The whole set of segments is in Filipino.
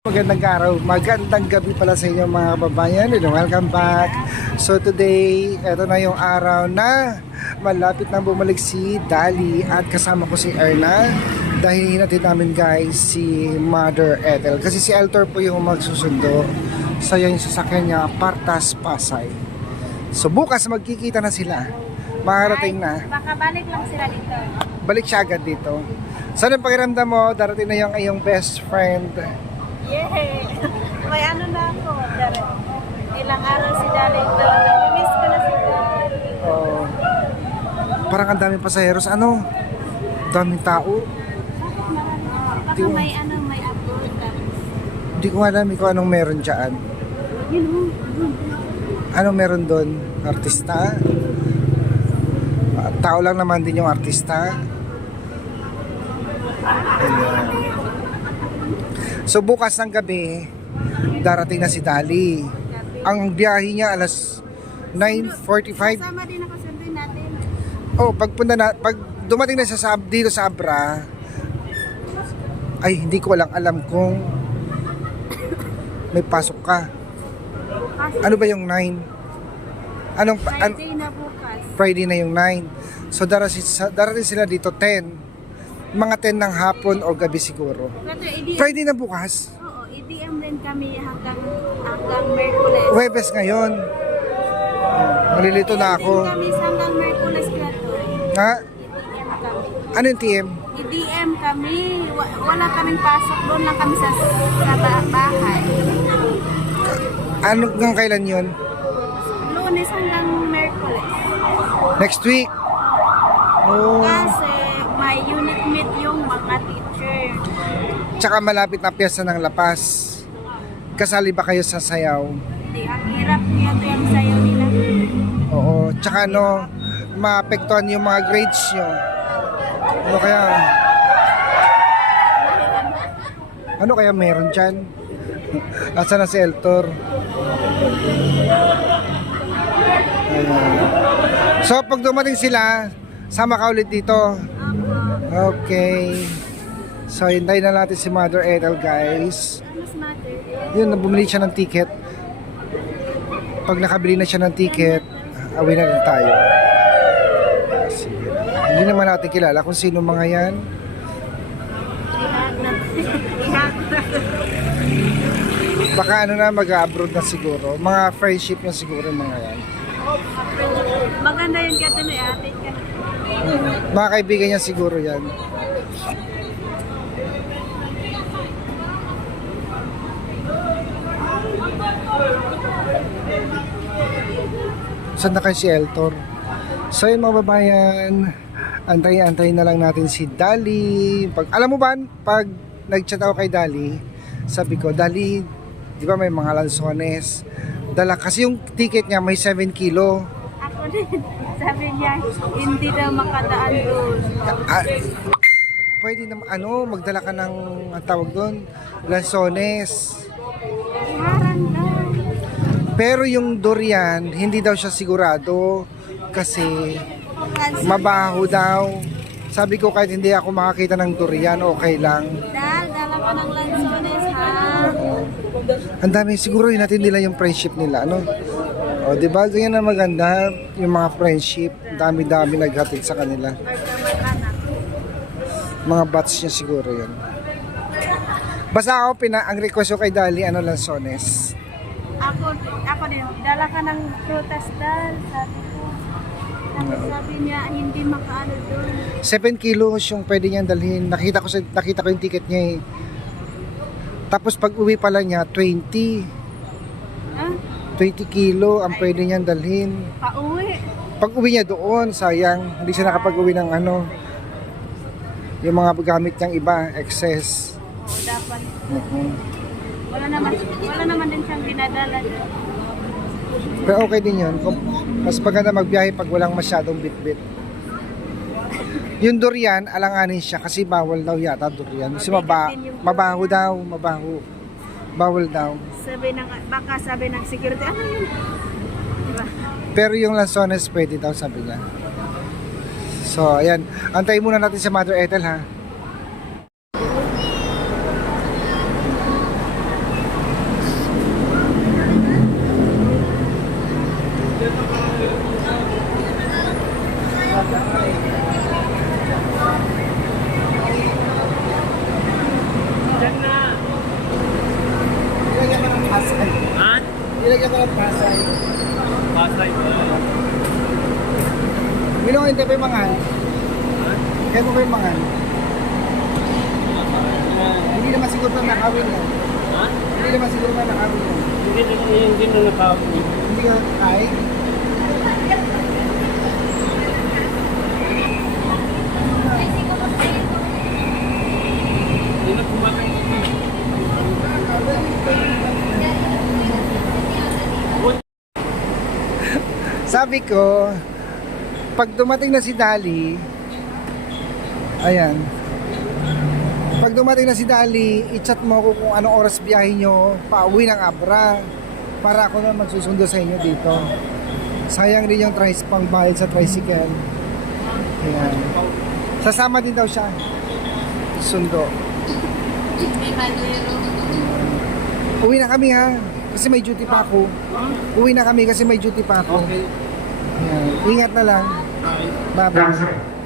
Magandang araw, magandang gabi pala sa inyo mga kababayan. Welcome back. So today, eto na yung araw na malapit na bumalik si Dali at kasama ko si Erna. Dahil hinatid namin guys si Mother Ethel. Kasi si Eltor po yung magsusundo sa yung sasakyan niya, Partas Pasay. So bukas magkikita na sila. Makarating na. Baka balik lang sila dito. Balik siya agad dito. So anong pakiramdam mo? Darating na yung iyong best friend. Yay! May ano na ako. Ilang araw si Dali doon. Nami-miss ko na si Dali. Oh, parang ang daming pasaheros. Ano? Daming tao. Baka may may abroad. Hindi ko alam kung anong meron dyan. Anong meron doon? Artista? Tao lang naman din yung artista. Ayan. So bukas ng gabi, darating na si Dali. Ang biyahe niya alas 9:45. Kasama din ako sundin natin. Oh, pag dumating na siya dito sa Abra, ay hindi ko lang alam kung may pasok ka. Ano ba yung 9? Friday na bukas. Friday na yung 9. So darating sila dito 10. Mga 10 ng hapon o gabi siguro. Friday na bukas. Oo, EDM din kami hanggang Merkules. Huwebes ngayon. Malilito na ako. Kami hanggang Merkules plato. Ha? EDM kami. Ano yung TM? EDM kami. Wala kaming pasok. Doon lang kami sa bahay. Ano ng kailan yun? Lunes hanggang Merkules. Next week? Oh. Kasi may unit meet yung mga teacher. Tsaka malapit na piyesta ng Lapas. Kasali ba kayo sa sayaw? Hindi, ang hirap niya ito yung sayo nila. Oo. Tsaka ano, maapektuhan yung mga grades nyo. Ano kaya? Ano kaya meron dyan? Asa na si Eltor? Ayan. So pag dumating sila, sama ka ulit dito. Okay. So hintayin na natin si Mother Ethel guys. Yun, bumili siya ng ticket. Pag nakabili na siya ng ticket, away na rin tayo. Sige. Hindi naman natin kilala kung sino mga yan. Baka ano na, mag-abroad na siguro. Mga friendship na siguro mga yan. Maganda yun kaya ito na ate. Mga kaibigan niya siguro yan. Saan na kayo si Eltor? So yun mga babayan, antay-antay na lang natin si Dali. Alam mo ba, pag nag-chat ako kay Dali, sabi ko, Dali, di ba may mga lansones? Dala, kasi yung ticket niya may 7 kilo. Ako din. Sabi niya, hindi daw makadaan doon. Pwede naman, magdala ka ng, ang tawag doon, lansones. Harang daw. Pero yung durian, hindi daw siya sigurado kasi mabaho daw. Sabi ko kahit hindi ako makakita ng durian, okay lang. Dala ka ng lansones, ha? Ang dami, siguro yun natin nila yung friendship nila, ano? O, di ba? Ganyan na maganda, yung mga friendship. Dami-dami naghatid sa kanila. Mga batch niya siguro yun. Basta ako, ang request ko kay Dali, lansones. Ako din, dala ka ng prutas dal, sabi ko. Sabi niya, hindi makaano doon. 7 kilos yung pwede niyang dalhin. Nakita ko yung ticket niya eh. Tapos pag uwi pala niya, 20. Ah? 20 kilo ang pwede niyang dalhin. Pauwi. Pag uwi niya doon, sayang. Hindi siya nakapag-uwi ng yung mga gamit niyang iba, excess. O, dapat. Uh-huh. Wala naman din siyang dinadala doon. Pero okay din yun. Mas maganda magbiyahe pag walang masyadong bitbit. Yung durian, alanganin siya kasi bawal daw yata durian. Kasi mabaho daw, mabaho. Bawal daw. Baka sabi ng security, ano yun? Diba? Pero yung lansones pwede daw, sabi niya. So, ayan. Antayin muna natin si Mother Ethel, ha? Nilagyan ko ng pasay. Pasay ba? Minong hindi pa yung mangan. Kaya mo pa yung mangan. Hindi naman siguro na nakawin yan. Ha? Hindi naman siguro na nakawin yan. Hindi na nakawin. Hindi ka ay. Hindi na kumakain. Sabi ko, pag dumating na si Dali, ayan, pag dumating na si Dali, i-chat mo ako kung anong oras biyahe nyo pauwi ng Abra para ako na magsusundo sa inyo dito. Sayang rin yung pangbayad sa tricycle. Ayan. Sasama din daw siya. Sundo. Uwi na kami ha. Kasi may duty pa ako. Uwi na kami kasi may duty pa ako. Okay. Ayan. Ingat na lang. Bye-bye.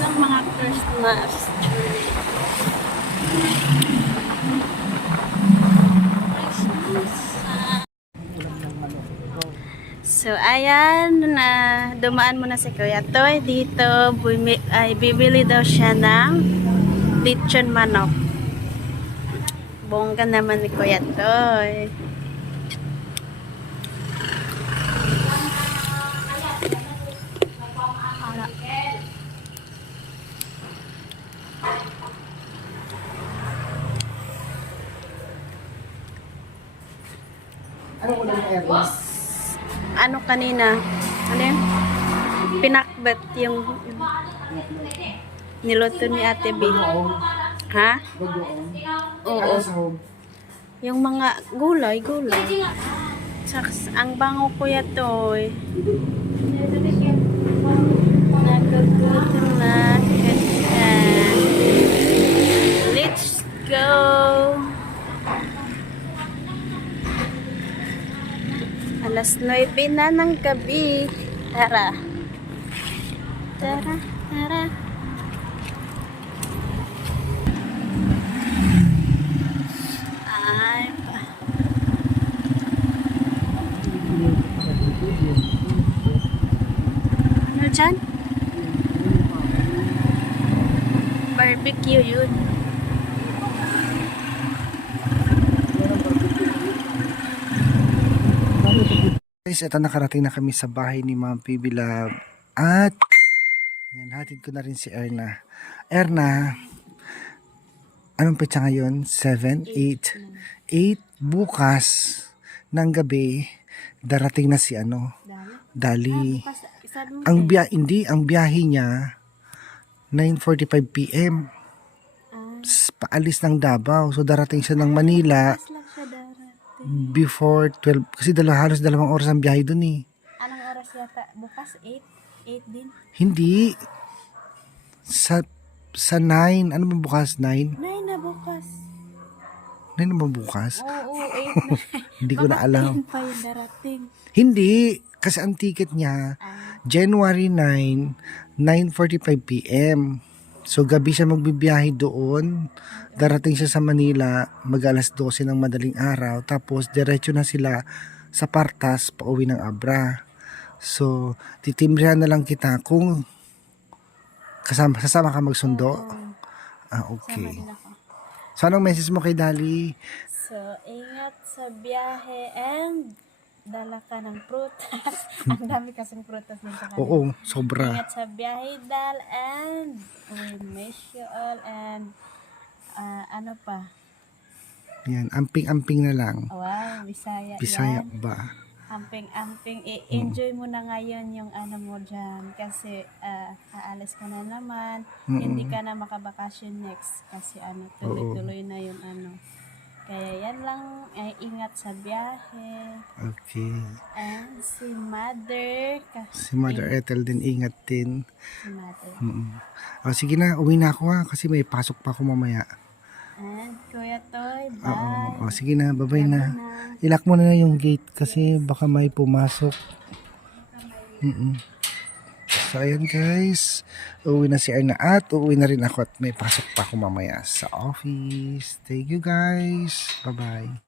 Ano mga Christmas tree? So ayan, na dumaan muna si Kuya Toy dito, bibili daw siya ng lechon manok. Bongga naman ni Kuya Toy. Ano ko lang airless? Ano kanina? Ano yun? Pinakbet yung niluto ni Ate B. Ha? Bagoong. Oo. Ano sa home? Yung mga gulay. Saks, ang bango Kuya Toy. Nagugutom na kita. Let's go! Alas 9 na ng gabi. Tara. Tara. Ay, ano dyan? Barbecue yun. Guys, ito nakarating na kami sa bahay ni Ma'am PB Love. At yan, hatid ko na rin si Erna. Erna, anong petsa ngayon? 7, 8. 8 bukas ng gabi darating na si Dali. Ang biyahe niya 9:45 PM. Paalis ng Davao. So darating siya ng Manila before 12 kasi halos 2 oras ang biyahe dun eh. Anong oras yata? Bukas 8? 8 din? Hindi sa 9. Ano ba bukas? 9? 9 na bukas. 9 na ba bukas? Oo, 8 na. Hindi ko na alam. Pa yung darating. Hindi kasi ang ticket niya January 9, 9:45 PM. So gabi siya magbibiyahe doon. Darating siya sa Manila mag-alas 12 ng madaling araw. Tapos diretso na sila sa Partas pauwi ng Abra. So titimbrihan na lang kita kung sasama ka magsundo. Okay. So anong message mo kay Dali? So, ingat sa biyahe and dala ka ng prutas. Ang dami kasing prutas din sa kanila. Oo, sobra. Ingat sa biyahe, Dal, and we miss you all, and ano pa? Yan, amping-amping na lang. Wow, Bisaya Bisaya yan. ba? amping-amping. I-enjoy mo na ngayon yung ano mo dyan. Kasi aalis ka na naman. Hindi ka na makabakasyon next. Kasi ano, tuloy-tuloy na yung ano. Kaya yan lang, ingat sa biyahe. Okay. And si Mother. Si Mother Ethel din, ingat din. Si Mother. O, sige na, uwi na ako ha, kasi may pasok pa ako mamaya. And Kuya Toy, Oo. bye. O, sige na, bye-bye na. Na. Ilak mo na yung gate kasi baka may pumasok. So, ayan guys. Uuwi na si Erna at uuwi na rin ako at may pasok pa ako mamaya sa office. Thank you guys. Bye-bye.